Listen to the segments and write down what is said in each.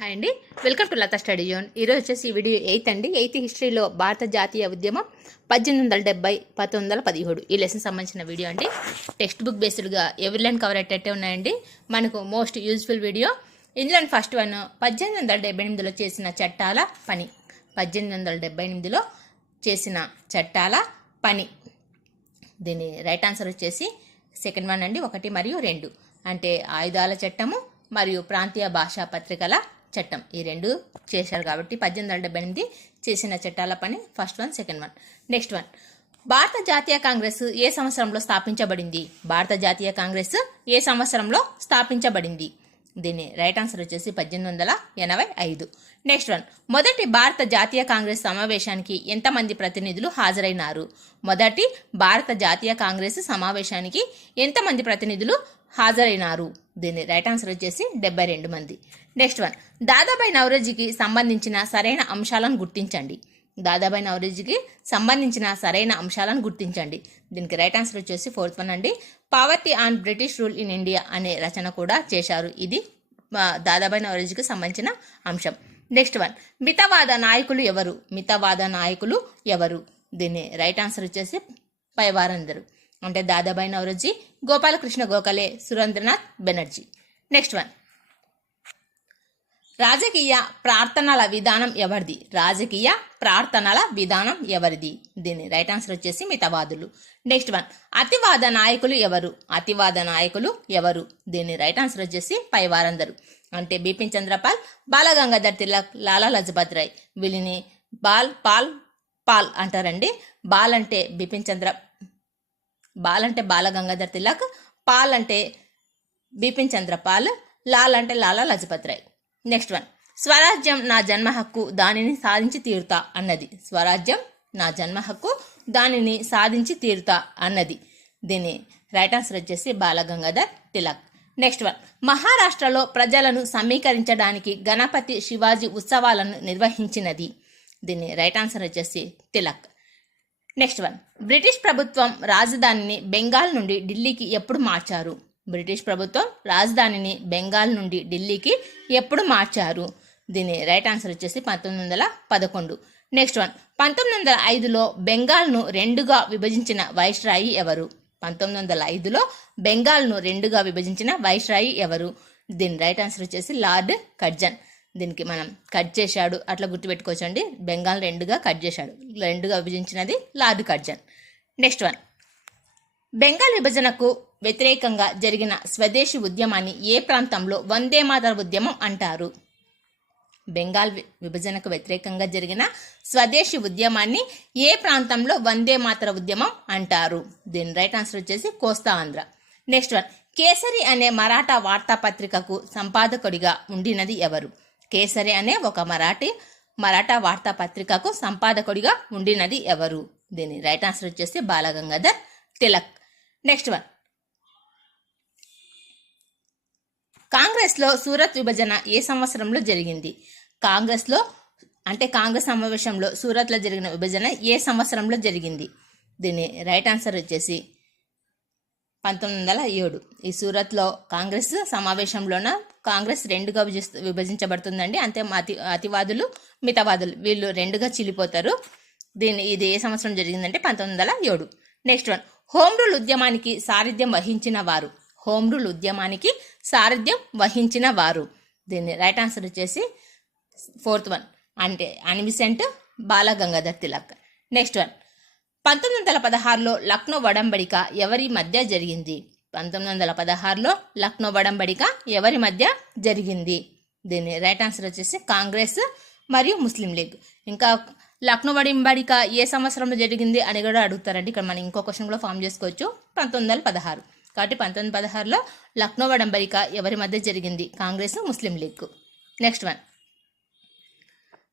Hi అండి, welcome to Latha study zone. ఈరోజు వచ్చేసి వీడియో 8 అండి. 8th హిస్టరీలో భారత జాతీయ ఉద్యమం 1870 1917 ఈ లెసన్ సంబంధించిన వీడియో అండి. టెక్స్ట్ బుక్ బేస్డ్గా ఎవరి లైన్ కవర్ అయ్యేటట్టే ఉన్నాయండి. మనకు మోస్ట్ యూజ్ఫుల్ వీడియో. ఇందులో ఫస్ట్ వన్ 1878లో చేసిన చట్టాల పని. 1878లో చేసిన చట్టాల పని. దీని రైట్ ఆన్సర్ వచ్చేసి సెకండ్ వన్ అండి, 1 మరియు 2. అంటే ఆయుధాల చట్టము మరియు ప్రాంతీయ భాషా పత్రికల చట్టం, ఈ రెండు చేశారు కాబట్టి 1878 చేసిన చట్టాల పని first one, second one. Next one, భారత జాతీయ కాంగ్రెస్ ఏ సంవత్సరంలో స్థాపించబడింది? భారత జాతీయ కాంగ్రెస్ ఏ సంవత్సరంలో స్థాపించబడింది? దీని రైట్ ఆన్సర్ వచ్చేసి 1885. నెక్స్ట్ వన్, మొదటి భారత జాతీయ కాంగ్రెస్ సమావేశానికి ఎంతమంది ప్రతినిధులు హాజరైనారు? మొదటి భారత జాతీయ కాంగ్రెస్ సమావేశానికి ఎంతమంది ప్రతినిధులు హాజరైనారు? దీని రైట్ ఆన్సర్ వచ్చేసి 72 మంది. నెక్స్ట్ వన్, దాదాబాయి నౌరోజీకి సంబంధించిన సరైన అంశాలను గుర్తించండి. దాదాబాయి నౌరోజీకి సంబంధించిన సరైన అంశాలను గుర్తించండి. దీనికి రైట్ ఆన్సర్ వచ్చేసి 4th వన్ అండి. Poverty on British Rule in India అనే రచన కూడా చేశారు. ఇది దాదాబాయి నౌరోజీకి సంబంధించిన అంశం. నెక్స్ట్ వన్, మితవాద నాయకులు ఎవరు? మితవాద నాయకులు ఎవరు? దీని రైట్ ఆన్సర్ వచ్చేసి పై వారందరూ. అంటే దాదాబాయి నౌరోజీ, గోపాలకృష్ణ గోఖలే, సురేంద్రనాథ్ బెనర్జీ. నెక్స్ట్ వన్, రాజకీయ ప్రార్థనల విధానం ఎవరిది? రాజకీయ ప్రార్థనల విధానం ఎవరిది? దీని రైట్ ఆన్సర్ వచ్చేసి మితవాదులు. నెక్స్ట్ వన్, అతివాద నాయకులు ఎవరు? అతివాద నాయకులు ఎవరు? దీని రైట్ ఆన్సర్ వచ్చేసి పై వారందరూ. అంటే బిపిన్ చంద్రపాల్, బాలగంగాధర్ తిలక్, లాలా లజపత్ రాయ్. వీళ్ళని పాల్ అంటారండి. బాల్ అంటే బాలగంగాధర్ తిలక్, పాల్ అంటే బిపిన్ చంద్రపాల్, లాల్ అంటే లాలా లజపత్ రాయ్. నెక్స్ట్ వన్, స్వరాజ్యం నా జన్మ హక్కు, దానిని సాధించి తీరుతా అన్నది. స్వరాజ్యం నా జన్మ హక్కు, దానిని సాధించి తీరుతా అన్నది. దీని రైట్ ఆన్సర్ వచ్చేసి బాలగంగాధర్ తిలక్. నెక్స్ట్ వన్, మహారాష్ట్రలో ప్రజలను సమీకరించడానికి గణపతి శివాజీ ఉత్సవాలను నిర్వహించినది. దీని రైట్ ఆన్సర్ వచ్చేసి తిలక్. నెక్స్ట్ వన్, బ్రిటిష్ ప్రభుత్వం రాజధానిని బెంగాల్ నుండి ఢిల్లీకి ఎప్పుడు మార్చారు? బ్రిటిష్ ప్రభుత్వం రాజధానిని బెంగాల్ నుండి ఢిల్లీకి ఎప్పుడు మార్చారు? దీని రైట్ ఆన్సర్ వచ్చేసి 1911. నెక్స్ట్ వన్, 1905లో బెంగాల్ను 2గా విభజించిన వైస్రాయి ఎవరు? 1905లో బెంగాల్ను 2గా విభజించిన వైస్రాయి ఎవరు? దీని రైట్ ఆన్సర్ వచ్చేసి లార్డ్ కర్జన్. దీనికి మనం కట్ చేశాడు అట్లా గుర్తుపెట్టుకోవచ్చండి. బెంగాల్ 2గా కట్ చేశాడు, 2గా విభజించినది Lord Curzon. Next one, Bengal విభజనకు వ్యతిరేకంగా జరిగిన స్వదేశీ ఉద్యమాన్ని ఏ ప్రాంతంలో వందే మాతర ఉద్యమం అంటారు? బెంగాల్ విభజనకు వ్యతిరేకంగా జరిగిన స్వదేశీ ఉద్యమాన్ని ఏ ప్రాంతంలో వందే మాతర ఉద్యమం అంటారు? దీని రైట్ ఆన్సర్ వచ్చేసి కోస్తా ఆంధ్ర. నెక్స్ట్ వన్, కేసరి అనే మరాఠా వార్తాపత్రికకు సంపాదకుడిగా ఉండినది ఎవరు? కేసరి అనే ఒక మరాఠా వార్తాపత్రికకు సంపాదకుడిగా ఉండినది ఎవరు? దీని రైట్ ఆన్సర్ వచ్చేసి బాలగంగాధర్ తిలక్. నెక్స్ట్ వన్, కాంగ్రెస్లో సూరత్ విభజన ఏ సంవత్సరంలో జరిగింది? కాంగ్రెస్ సమావేశంలో సూరత్లో జరిగిన విభజన ఏ సంవత్సరంలో జరిగింది? దీని రైట్ ఆన్సర్ వచ్చేసి 1907. ఈ సూరత్లో కాంగ్రెస్ సమావేశంలోన కాంగ్రెస్ 2గా విభజించబడుతుందండి. అంతే అతివాదులు మితవాదులు వీళ్ళు 2గా చీలిపోతారు. ఇది ఏ సంవత్సరం జరిగిందంటే 1907. నెక్స్ట్ వన్, హోమ్ రూల్ ఉద్యమానికి సారథ్యం వహించిన వారు? హోమ్ రూల్ ఉద్యమానికి సారథ్యం వహించిన వారు? దీన్ని రైట్ ఆన్సర్ వచ్చేసి 4th వన్, అంటే Annie Besant Balagangadhar Tilak. Next one, 1916లో లక్నో ఒడంబడిక ఎవరి మధ్య జరిగింది? 1916లో లక్నో ఒడంబడిక ఎవరి మధ్య జరిగింది? దీని రైట్ ఆన్సర్ వచ్చేసి కాంగ్రెస్ మరియు ముస్లిం లీగ్. ఇంకా లక్నో ఒడంబడిక ఏ సంవత్సరంలో జరిగింది అని కూడా అడుగుతారండి. ఇక్కడ మనం ఇంకో క్వశ్చన్ కూడా ఫామ్ చేసుకోవచ్చు. 1916. కాబట్టి 1916లో లక్నో ఒడంబడిక ఎవరి మధ్య జరిగింది? కాంగ్రెస్ ముస్లిం లీగ్. నెక్స్ట్ వన్,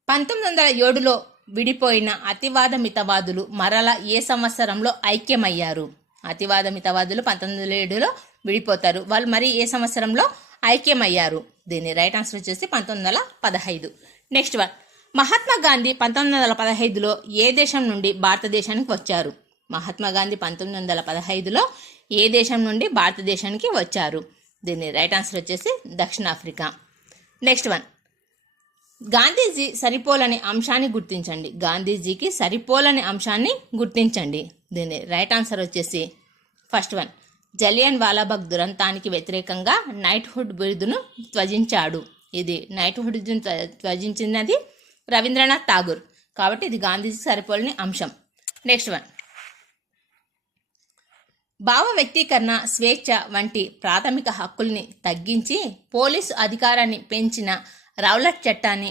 1907లో విడిపోయిన అతివాద మితవాదులు మరల ఏ సంవత్సరంలో ఐక్యమయ్యారు? అతివాద మితవాదులు 1907లో విడిపోతారు. వాళ్ళు మరి ఏ సంవత్సరంలో ఐక్యమయ్యారు? దీని రైట్ ఆన్సర్ వచ్చేసి 1915. నెక్స్ట్ వన్, మహాత్మా గాంధీ 1915లో ఏ దేశం నుండి భారతదేశానికి వచ్చారు? మహాత్మా గాంధీ 1915లో ఏ దేశం నుండి భారతదేశానికి వచ్చారు? దీని రైట్ ఆన్సర్ వచ్చేసి దక్షిణాఫ్రికా. నెక్స్ట్ వన్, గాంధీజీ సరిపోలని అంశాన్ని గుర్తించండి. గాంధీజీకి సరిపోలని అంశాన్ని గుర్తించండి. దీని రైట్ ఆన్సర్ వచ్చేసి ఫస్ట్ వన్, జలియన్ వాలాబాగ్ దురంతానికి వ్యతిరేకంగా నైట్హుడ్ బిరుదును త్యజించాడు. ఇది నైట్హుడ్ త్యజించినది రవీంద్రనాథ్ ఠాగూర్, కాబట్టి ఇది గాంధీజీకి సరిపోలని అంశం. నెక్స్ట్ వన్, భావ వ్యక్తీకరణ, స్వేచ్ఛ వంటి ప్రాథమిక హక్కుల్ని తగ్గించి పోలీసు అధికారాన్ని పెంచిన రౌలట్ చట్టాన్ని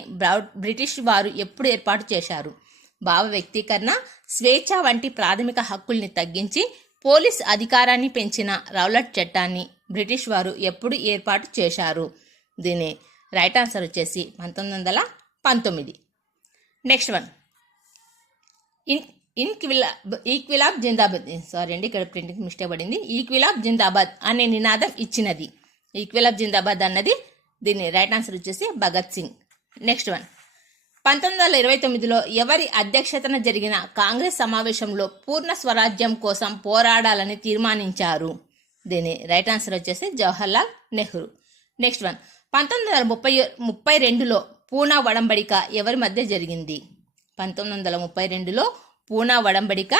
బ్రిటిష్ వారు ఎప్పుడు ఏర్పాటు చేశారు? భావ వ్యక్తీకరణ, స్వేచ్ఛ వంటి ప్రాథమిక హక్కుల్ని తగ్గించి పోలీస్ అధికారాన్ని పెంచిన రౌలట్ చట్టాన్ని బ్రిటిష్ వారు ఎప్పుడు ఏర్పాటు చేశారు? దీని రైట్ ఆన్సర్ వచ్చేసి 1919. నెక్స్ట్ వన్, ఈక్విలాబ్ జిందాబాద్, సారీ అండి ఇక్కడ ప్రింటింగ్ మిస్టేక్ పడింది. ఈక్విలాబ్ జిందాబాద్ అనే నినాదం ఇచ్చినది. ఈక్విలాబ్ జిందాబాద్ అన్నది దీని రైట్ ఆన్సర్ వచ్చేసి భగత్ సింగ్. నెక్స్ట్ వన్, 1929లో ఎవరి అధ్యక్షతన జరిగిన కాంగ్రెస్ సమావేశంలో పూర్ణ స్వరాజ్యం కోసం పోరాడాలని తీర్మానించారు? దీని రైట్ ఆన్సర్ వచ్చేసి జవహర్లాల్ నెహ్రూ. నెక్స్ట్ వన్, 1932లో పూనా ఒడంబడిక ఎవరి మధ్య జరిగింది? 1932లో పూనా ఒడంబడిక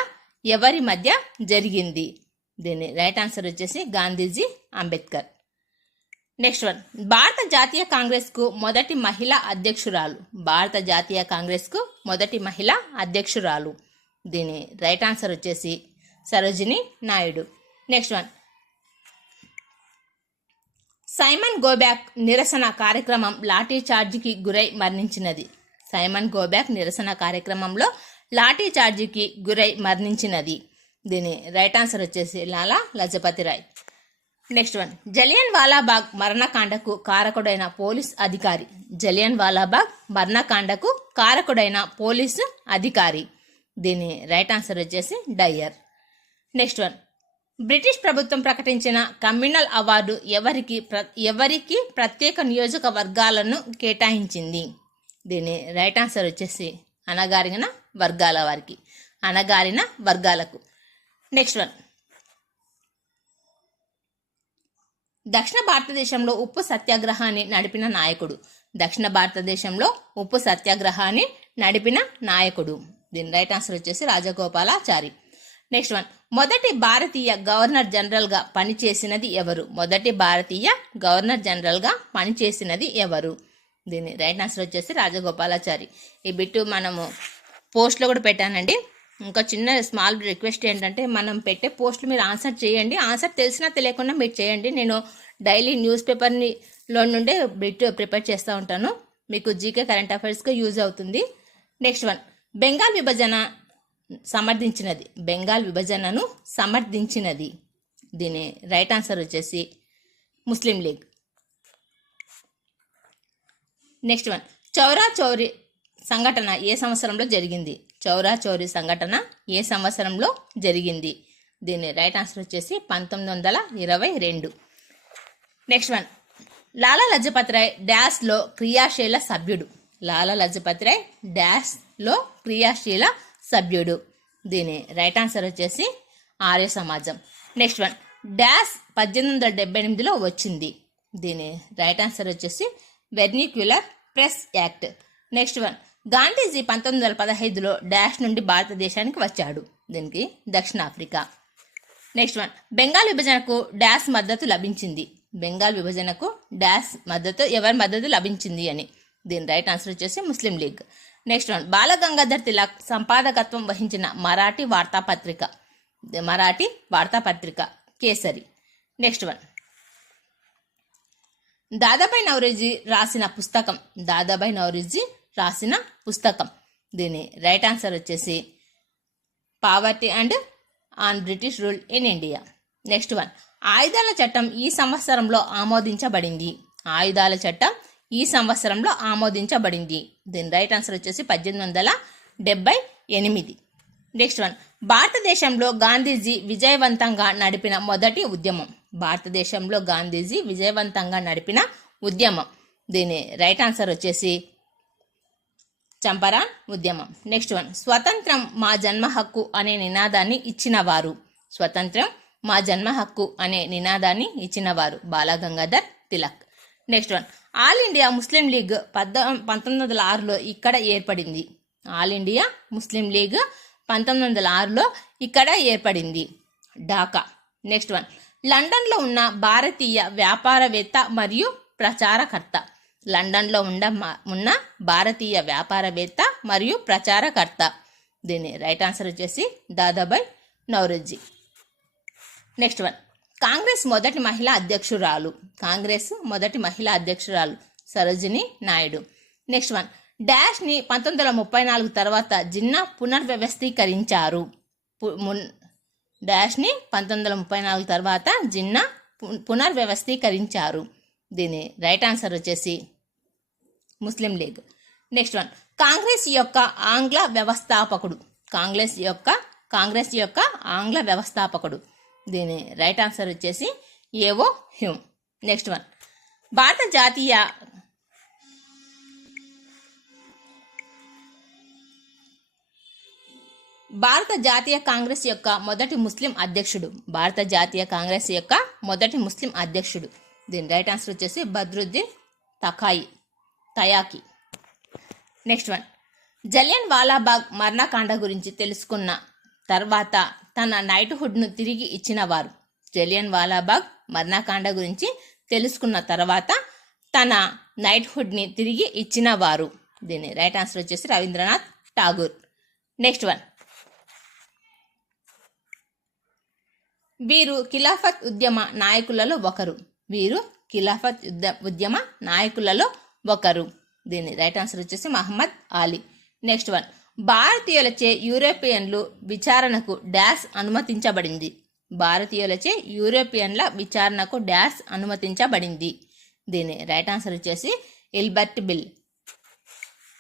ఎవరి మధ్య జరిగింది? దీని రైట్ ఆన్సర్ వచ్చేసి గాంధీజీ, అంబేద్కర్. నెక్స్ట్ వన్, భారత జాతీయ కాంగ్రెస్కు మొదటి మహిళా అధ్యక్షురాలు. భారత జాతీయ కాంగ్రెస్కు మొదటి మహిళా అధ్యక్షురాలు. దీని రైట్ ఆన్సర్ వచ్చేసి Sarojini Naidu. Next one, Simon go back నిరసన కార్యక్రమం లాఠీ చార్జికి గురై మరణించినది. సైమన్ గోబ్యాక్ నిరసన కార్యక్రమంలో లాఠీ చార్జికి గురై మరణించినది. దీని రైట్ ఆన్సర్ వచ్చేసి లాలా లజపతి రాయ్. నెక్స్ట్ వన్, జలియన్ వాలాబాగ్ మరణకాండకు కారకుడైన పోలీస్ అధికారి. జలియన్ వాలాబాగ్ మరణకాండకు కారకుడైన పోలీసు అధికారి. దీని రైట్ ఆన్సర్ వచ్చేసి డయ్యర్. నెక్స్ట్ వన్, బ్రిటిష్ ప్రభుత్వం ప్రకటించిన కమ్యూనల్ అవార్డు ఎవరికి ప్రత్యేక నియోజకవర్గాలను కేటాయించింది? దీని రైట్ ఆన్సర్ వచ్చేసి అణగారిన వర్గాల వారికి, అణగారిన వర్గాలకు. నెక్స్ట్ వన్, దక్షిణ భారతదేశంలో ఉప్పు సత్యాగ్రహాన్ని నడిపిన నాయకుడు. దక్షిణ భారతదేశంలో ఉప్పు సత్యాగ్రహాన్ని నడిపిన నాయకుడు. దీని రైట్ ఆన్సర్ వచ్చేసి రాజగోపాలాచారి. నెక్స్ట్ వన్, మొదటి భారతీయ గవర్నర్ జనరల్గా పనిచేసినది ఎవరు? మొదటి భారతీయ గవర్నర్ జనరల్గా పనిచేసినది ఎవరు? దీని రైట్ ఆన్సర్ వచ్చేసి రాజగోపాలాచారి. ఈ బిట్టు మనము పోస్ట్లో కూడా పెట్టానండి. ఇంకా చిన్న స్మాల్ రిక్వెస్ట్ ఏంటంటే, మనం పెట్టే పోస్టులు మీరు ఆన్సర్ చేయండి. ఆన్సర్ తెలిసినా తెలియకుండా మీరు చేయండి. నేను డైలీ న్యూస్ పేపర్లో నుండే బిట్ ప్రిపేర్ చేస్తూ ఉంటాను. మీకు జీకే కరెంట్ అఫైర్స్గా యూజ్ అవుతుంది. నెక్స్ట్ వన్, బెంగాల్ విభజన సమర్థించినది. బెంగాల్ విభజనను సమర్థించినది. దీని రైట్ ఆన్సర్ వచ్చేసి ముస్లిం లీగ్. నెక్స్ట్ వన్, చౌరా చౌరీ సంఘటన ఏ సంవత్సరంలో జరిగింది? చౌరా చౌరీ సంఘటన ఏ సంవత్సరంలో జరిగింది? దీని రైట్ ఆన్సర్ వచ్చేసి 1922. నెక్స్ట్ వన్, లాలా లజపత్ రాయ్ డాష్లో క్రియాశీల సభ్యుడు. లాలా లజపత్ రాయ్ డాష్లో క్రియాశీల సభ్యుడు. దీని రైట్ ఆన్సర్ వచ్చేసి ఆర్య సమాజం. నెక్స్ట్ వన్, డాష్ 1878లో వచ్చింది. దీని రైట్ ఆన్సర్ వచ్చేసి Vernacular Press Act. Next one, Gandhiji 1915లో డాష్ నుండి భారతదేశానికి వచ్చాడు. దీనికి దక్షిణాఫ్రికా. నెక్స్ట్ వన్, బెంగాల్ విభజనకు డాష్ మద్దతు లభించింది. బెంగాల్ విభజనకు డాష్ మద్దతు ఎవరి మద్దతు లభించింది అని. దీని రైట్ ఆన్సర్ వచ్చేసి ముస్లిం లీగ్. నెక్స్ట్ వన్, బాలగంగాధర్ తిలక్ సంపాదకత్వం వహించిన మరాఠీ వార్తాపత్రిక కేసరి. నెక్స్ట్ వన్, దాదాబాయి నౌరోజీ రాసిన పుస్తకం. దాదాబాయి నౌరోజీ రాసిన పుస్తకం. దీని రైట్ ఆన్సర్ వచ్చేసి Poverty and on British Rule in India. Next one, ఆయుధాల చట్టం ఈ సంవత్సరంలో ఆమోదించబడింది. ఆయుధాల చట్టం ఈ సంవత్సరంలో ఆమోదించబడింది. దీని రైట్ ఆన్సర్ వచ్చేసి 1878. నెక్స్ట్ వన్, భారతదేశంలో గాంధీజీ విజయవంతంగా నడిపిన మొదటి ఉద్యమం. భారతదేశంలో గాంధీజీ విజయవంతంగా నడిపిన ఉద్యమం. దీని రైట్ ఆన్సర్ వచ్చేసి చంపారణ్ ఉద్యమం. నెక్స్ట్ వన్, స్వతంత్రం మా జన్మ హక్కు అనే నినాదాన్ని ఇచ్చినవారు. స్వతంత్రం మా జన్మ హక్కు అనే నినాదాన్ని ఇచ్చినవారు Balagangadhar Tilak. Next one, all India Muslim League 1906లో ఇక్కడ ఏర్పడింది. ఆల్ ఇండియా ముస్లిం లీగ్ 1906లో ఇక్కడ ఏర్పడింది. ఢాకా. నెక్స్ట్ వన్, లండన్లో ఉన్న భారతీయ వ్యాపారవేత్త మరియు ప్రచారకర్త. లండన్లో ఉన్న భారతీయ వ్యాపారవేత్త మరియు ప్రచారకర్త. దీని రైట్ ఆన్సర్ వచ్చేసి దాదాబాయ్ నౌరోజీ. నెక్స్ట్ వన్, కాంగ్రెస్ మొదటి మహిళా అధ్యక్షురాలు. కాంగ్రెస్ మొదటి మహిళా అధ్యక్షురాలు సరోజిని నాయుడు. నెక్స్ట్ వన్, డాష్ని 1934 తర్వాత జిన్నా పునర్వ్యవస్థీకరించారు. డాష్ని 1934 తర్వాత జిన్నా పునర్వ్యవస్థీకరించారు. దీని రైట్ ఆన్సర్ వచ్చేసి ముస్లిం లీగ్. నెక్స్ట్ వన్, కాంగ్రెస్ యొక్క ఆంగ్ల వ్యవస్థాపకుడు. కాంగ్రెస్ యొక్క ఆంగ్ల వ్యవస్థాపకుడు. దీని రైట్ ఆన్సర్ వచ్చేసి ఏవో హ్యూమ్. నెక్స్ట్ వన్, భారత జాతీయ కాంగ్రెస్ యొక్క మొదటి ముస్లిం అధ్యక్షుడు. భారత జాతీయ కాంగ్రెస్ యొక్క మొదటి ముస్లిం అధ్యక్షుడు. దీని రైట్ ఆన్సర్ వచ్చేసి బద్రుద్దీన్ తయాకి. నెక్స్ట్ వన్, జలియన్ వాలాబాగ్ మరణకాండ గురించి తెలుసుకున్న తర్వాత తన నైట్హుడ్ను తిరిగి ఇచ్చినవారు. జలియన్ వాలాబాగ్ మరణకాండ గురించి తెలుసుకున్న తర్వాత తన నైట్హుడ్ని తిరిగి ఇచ్చినవారు. దీని రైట్ ఆన్సర్ వచ్చేసి రవీంద్రనాథ్ ఠాగూర్. నెక్స్ట్ వన్, వీరు ఖిలాఫత్ ఉద్యమ నాయకులలో ఒకరు. వీరు ఖిలాఫత్ ఉద్యమ నాయకులలో ఒకరు. దీని రైట్ ఆన్సర్ వచ్చేసి మహమ్మద్ అలీ. నెక్స్ట్ వన్, భారతీయులచే యూరోపియన్లు విచారణకు డాష్ అనుమతించబడింది. భారతీయులచే యూరోపియన్ల విచారణకు డాష్ అనుమతించబడింది. దీని రైట్ ఆన్సర్ వచ్చేసి Ilbert bill.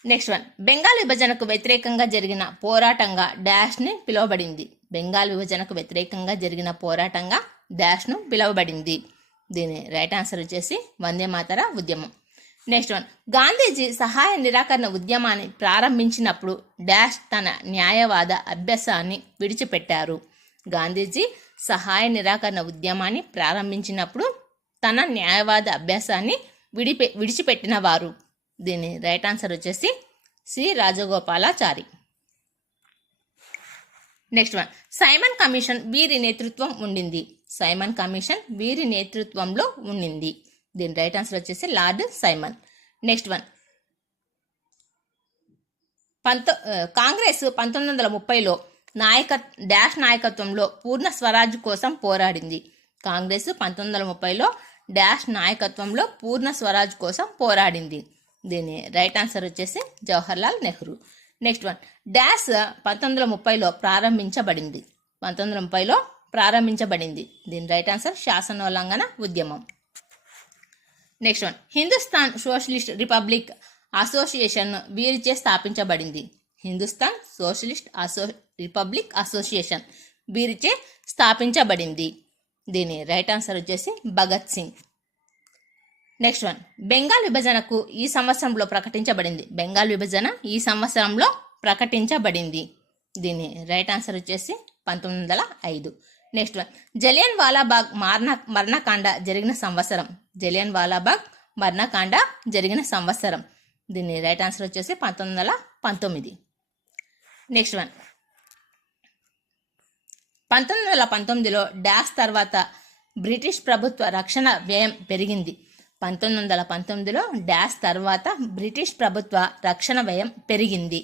Next one, Bengal విభజనకు వ్యతిరేకంగా జరిగిన పోరాటంగా డాష్ని పిలువబడింది. బెంగాల్ విభజనకు వ్యతిరేకంగా జరిగిన పోరాటంగా డాష్ను పిలువబడింది. దీని రైట్ ఆన్సర్ వచ్చేసి వందే మాతర ఉద్యమం. నెక్స్ట్ వన్, గాంధీజీ సహాయ నిరాకరణ ఉద్యమాన్ని ప్రారంభించినప్పుడు డాష్ తన న్యాయవాద అభ్యాసాన్ని విడిచిపెట్టారు. గాంధీజీ సహాయ నిరాకరణ ఉద్యమాన్ని ప్రారంభించినప్పుడు తన న్యాయవాద అభ్యాసాన్ని విడిచిపెట్టిన వారు. దీని రైట్ ఆన్సర్ వచ్చేసి C Rajagopalachari. Next one, Simon Commission వీరి నేతృత్వం ఉండింది. సైమన్ కమిషన్ వీరి నేతృత్వంలో ఉండింది. దీని రైట్ ఆన్సర్ వచ్చేసి Lord Simon. Next one, Congress 1930లో డాష్ నాయకత్వంలో పూర్ణ స్వరాజ్ కోసం పోరాడింది. కాంగ్రెస్ 1930లో డాష్ నాయకత్వంలో పూర్ణ స్వరాజ్ కోసం పోరాడింది. దీని రైట్ ఆన్సర్ వచ్చేసి Jawaharlal Nehru. Next one, dash 1930లో ప్రారంభించబడింది. 1930లో ప్రారంభించబడింది. దీని రైట్ ఆన్సర్ శాసనోల్లంఘన ఉద్యమం. నెక్స్ట్ వన్, హిందుస్థాన్ సోషలిస్ట్ రిపబ్లిక్ అసోసియేషన్ వీరిచే స్థాపించబడింది. హిందుస్థాన్ సోషలిస్ట్ రిపబ్లిక్ అసోసియేషన్ వీరిచే స్థాపించబడింది. దీని రైట్ ఆన్సర్ వచ్చేసి భగత్ సింగ్. నెక్స్ట్ వన్, బెంగాల్ విభజనకు ఈ సంవత్సరంలో ప్రకటించబడింది. బెంగాల్ విభజన ఈ సంవత్సరంలో ప్రకటించబడింది. దీని రైట్ ఆన్సర్ వచ్చేసి 1905. నెక్స్ట్ వన్, జలియన్ వాలాబాగ్ మరణకాండ జరిగిన సంవత్సరం. జలియన్ వాలాబాగ్ మరణకాండ జరిగిన సంవత్సరం. దీని రైట్ ఆన్సర్ వచ్చేసి 1919. నెక్స్ట్ వన్, 1919లో డాష్ తర్వాత బ్రిటిష్ ప్రభుత్వ రక్షణ వ్యయం పెరిగింది. 1919లో డాష్ తర్వాత బ్రిటిష్ ప్రభుత్వ రక్షణ వ్యయం పెరిగింది.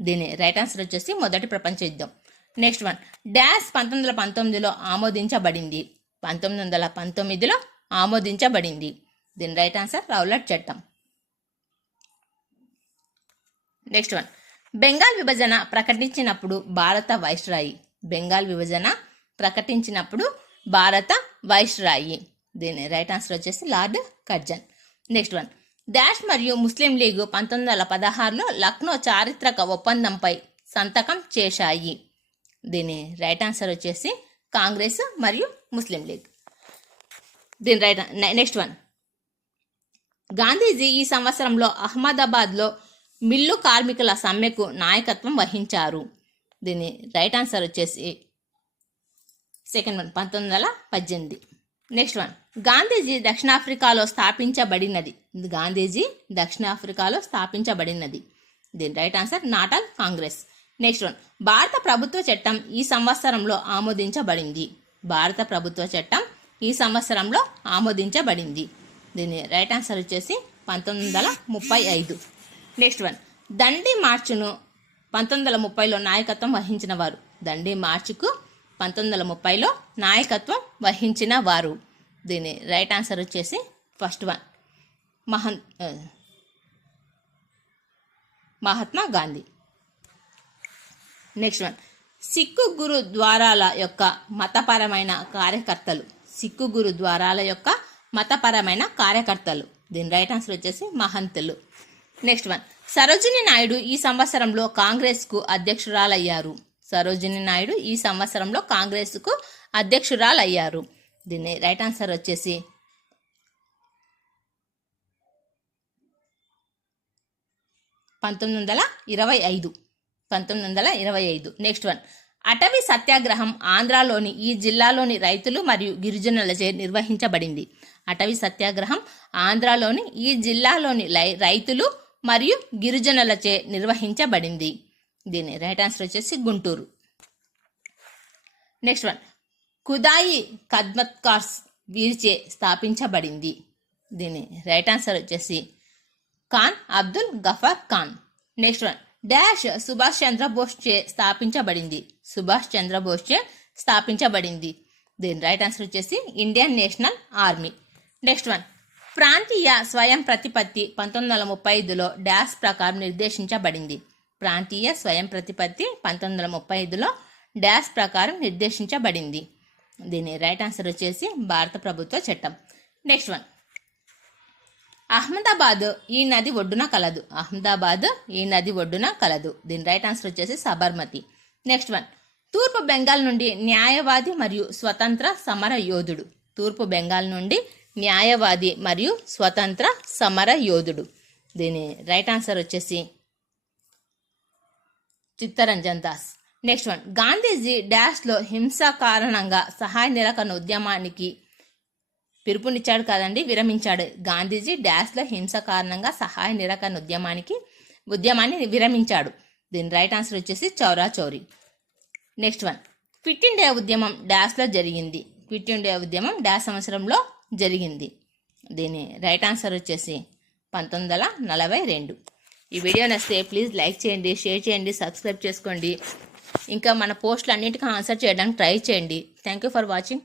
దీని రైట్ ఆన్సర్ వచ్చేసి మొదటి ప్రపంచ యుద్ధం. నెక్స్ట్ వన్, డాష్ 1919లో ఆమోదించబడింది. 1919లో ఆమోదించబడింది. దీని రైట్ ఆన్సర్ రౌలట్ చట్టం. నెక్స్ట్ వన్, బెంగాల్ విభజన ప్రకటించినప్పుడు భారత వైస్రాయి. బెంగాల్ విభజన ప్రకటించినప్పుడు భారత వైస్రాయి. దీని రైట్ ఆన్సర్ వచ్చేసి lord Curzon. Next one, dash మరియు ముస్లిం లీగ్ 1916లో లక్నో చారిత్రక ఒప్పందంపై సంతకం చేశాయి. దీని రైట్ ఆన్సర్ వచ్చేసి కాంగ్రెస్ మరియు ముస్లిం లీగ్. దీని రైట్. నెక్స్ట్ వన్, గాంధీజీ ఈ సంవత్సరంలో అహ్మదాబాద్లో మిల్లు కార్మికుల సమ్మెకు నాయకత్వం వహించారు. దీని రైట్ ఆన్సర్ వచ్చేసి second one 1918. Next one, Gandhiji దక్షిణాఫ్రికాలో స్థాపించబడినది. గాంధీజీ దక్షిణాఫ్రికాలో స్థాపించబడినది. దీని right answer natal Congress. Next one, భారత ప్రభుత్వ చట్టం ఈ సంవత్సరంలో ఆమోదించబడింది. భారత ప్రభుత్వ చట్టం ఈ సంవత్సరంలో ఆమోదించబడింది. దీని రైట్ ఆన్సర్ వచ్చేసి 1935. నెక్స్ట్ వన్, దండి మార్చును 1930లో నాయకత్వం వహించిన వారు. దండి మార్చుకు 1930లో నాయకత్వం వహించిన వారు. దీని రైట్ ఆన్సర్ వచ్చేసి first one Mahatma Gandhi. Next one, Sikh గురుద్వారాల యొక్క మతపరమైన కార్యకర్తలు. సిక్కు గురుద్వారాల యొక్క మతపరమైన కార్యకర్తలు. దీని రైట్ ఆన్సర్ వచ్చేసి మహంతులు. నెక్స్ట్ వన్, సరోజిని నాయుడు ఈ సంవత్సరంలో కాంగ్రెస్కు అధ్యక్షురాలయ్యారు. సరోజిని నాయుడు ఈ సంవత్సరంలో కాంగ్రెస్కు అధ్యక్షురాలయ్యారు. దీని రైట్ ఆన్సర్ వచ్చేసి 1925. 1925. నెక్స్ట్ వన్, అటవీ సత్యాగ్రహం ఆంధ్రాలోని ఈ జిల్లాలోని రైతులు మరియు గిరిజనులచే నిర్వహించబడింది. అటవీ సత్యాగ్రహం ఆంధ్రాలోని ఈ జిల్లాలోని రైతులు మరియు గిరిజనులచే నిర్వహించబడింది. దీని రైట్ ఆన్సర్ వచ్చేసి గుంటూరు. నెక్స్ట్ వన్, ఖుదాయి ఖద్మత్కార్స్ వీరిచే స్థాపించబడింది. దీని రైట్ ఆన్సర్ వచ్చేసి Khan Abdul Ghaffar Khan. Next one, dash Subhash Chandrabose చే స్థాపించబడింది. సుభాష్ చంద్రబోస్ చే స్థాపించబడింది. దీని రైట్ ఆన్సర్ వచ్చేసి Indian National Army. Next one, ప్రాంతీయ స్వయం ప్రతిపత్తి 1935లో డాష్ ప్రకారం నిర్దేశించబడింది. ప్రాంతీయ స్వయం ప్రతిపత్తి 1935లో డాష్ ప్రకారం నిర్దేశించబడింది. దీని రైట్ ఆన్సర్ వచ్చేసి భారత ప్రభుత్వ చట్టం. నెక్స్ట్ వన్, అహ్మదాబాద్ ఈ నది ఒడ్డున కలదు. అహ్మదాబాద్ ఈ నది ఒడ్డున కలదు. దీని రైట్ ఆన్సర్ వచ్చేసి సబర్మతి. నెక్స్ట్ వన్, తూర్పు బెంగాల్ నుండి న్యాయవాది మరియు స్వతంత్ర సమర యోధుడు. తూర్పు బెంగాల్ నుండి న్యాయవాది మరియు స్వతంత్ర సమర యోధుడు. దీని రైట్ ఆన్సర్ వచ్చేసి చిత్తరంజన్ దాస్. నెక్స్ట్ వన్, గాంధీజీ డాష్లో హింస కారణంగా సహాయ నిరాకరణ ఉద్యమానికి పిలుపునిచ్చాడు కదండి, విరమించాడు. గాంధీజీ డాష్లో హింస కారణంగా సహాయ నిరాకరణ ఉద్యమాన్ని విరమించాడు. దీని రైట్ ఆన్సర్ వచ్చేసి Chaura Chauri. Next one, quit India ఉద్యమం డాష్లో జరిగింది. క్విట్ ఇండియా ఉద్యమం డాష్ సంవత్సరంలో జరిగింది. దీని రైట్ ఆన్సర్ వచ్చేసి 1942. ఈ వీడియో నచ్చితే ప్లీజ్ లైక్ చేయండి, షేర్ చేయండి, సబ్స్క్రైబ్ చేసుకోండి. ఇంకా మన పోస్టులు అన్నిటికీ ఆన్సర్ చేయడానికి ట్రై చేయండి. Thank you for watching.